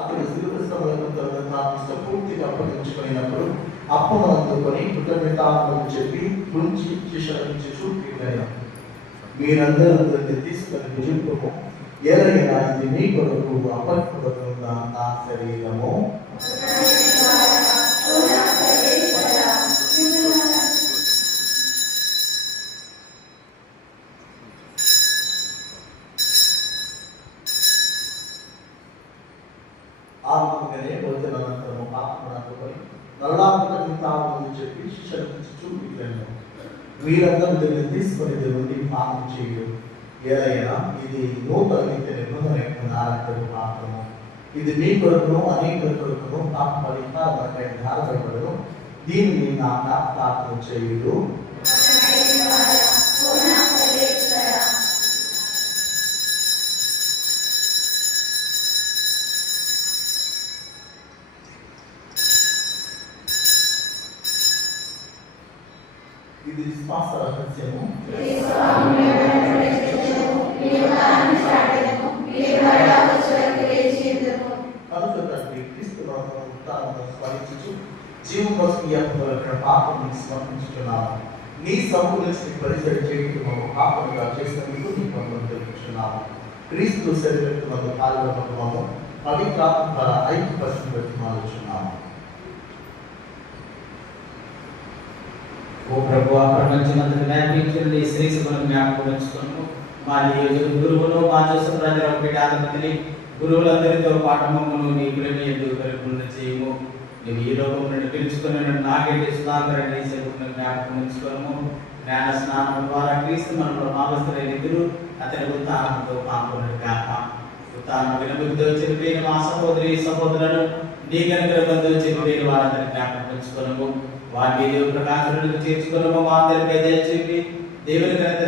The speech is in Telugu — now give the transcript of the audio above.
అతడు శిలువ పూర్తిగా అప్పగించుకున్నప్పుడు అప్పును అందుకొని కృతజ్ఞతాపలు చెప్పి గురించి శిష్యులకు చూపినారు. మీరందరూ దాన్ని తీసుకొని భుజింపము, ఏదైనా ఇది మీ కొరకు అప్పగింపబడుతున్న నా శరీరము. ఆత్మగానే భోజనానంతరము ఆత్మను అందుకొని మరలా కృతజ్ఞతాపలు చెప్పి శిష్యులకు చూపినారు. మీరందరూ దీన్ని తీసుకొని నుండి పాపం చేయు, ఏదైనా ఇది నూతన నిత్య నిబంధన యొక్క నా రక్తపు పాత్రము. ఇది మీ కొరకును అనేకుల కొరకును పాప పరిహారకై ధారపడను. దీనిని నా జ్ఞాపకార్థం చేయుడు. ఇది విశ్వాస రహస్యము. కనుక తండ్రి క్రీస్తు స్మరించు జీవం కోసం పాపం సమర్పించుతున్నాము. నీ సముద్రకి పరిచయం చేయడం మాకు పాపంగా చేసినందుకు నీకు మనం తెలుపుతున్నాము. క్రీస్తు శరీరం పాల్గొనము పవిత్రాత్మ ద్వారా ఐక్యపరిచిన బ్రతిమాలుచున్నాము. ఓ ప్రభు, ప్రపంచమంతటి వ్యాపించండి శ్రీశుభ్రం జ్ఞాపకం ఉంచుకున్నాము. మా నియోజక గురువును మా జోసఫ్ రాజారావు పీఠాధిపతిని గురువులందరితో పాటు మమ్మను నీ ప్రేమ ఎందుకు కలుపులను చేయము. నేను ఈ లోకం నుండి పిలుచుకుని నాగేటి సుధాకరణి సేవకులను జ్ఞాపకం ఉంచుకోము. జ్ఞాన స్నానం ద్వారా క్రీస్తు మనలో మావస్తులైన ఇద్దరు అతని ఉత్తానంతో పాల్గొనడు కాక. ఉత్తానం వినబుద్ధితో చెప్పిన మా సహోదరి సహోదరులను నీ కనుక బంధువు చెప్పిన వారందరి జ్ఞాపకం ఉంచుకోము. వాటి ప్రకాశులకు చేర్చుకున్నాము. మా అందరికీ దయచేసి దేవుని కనుక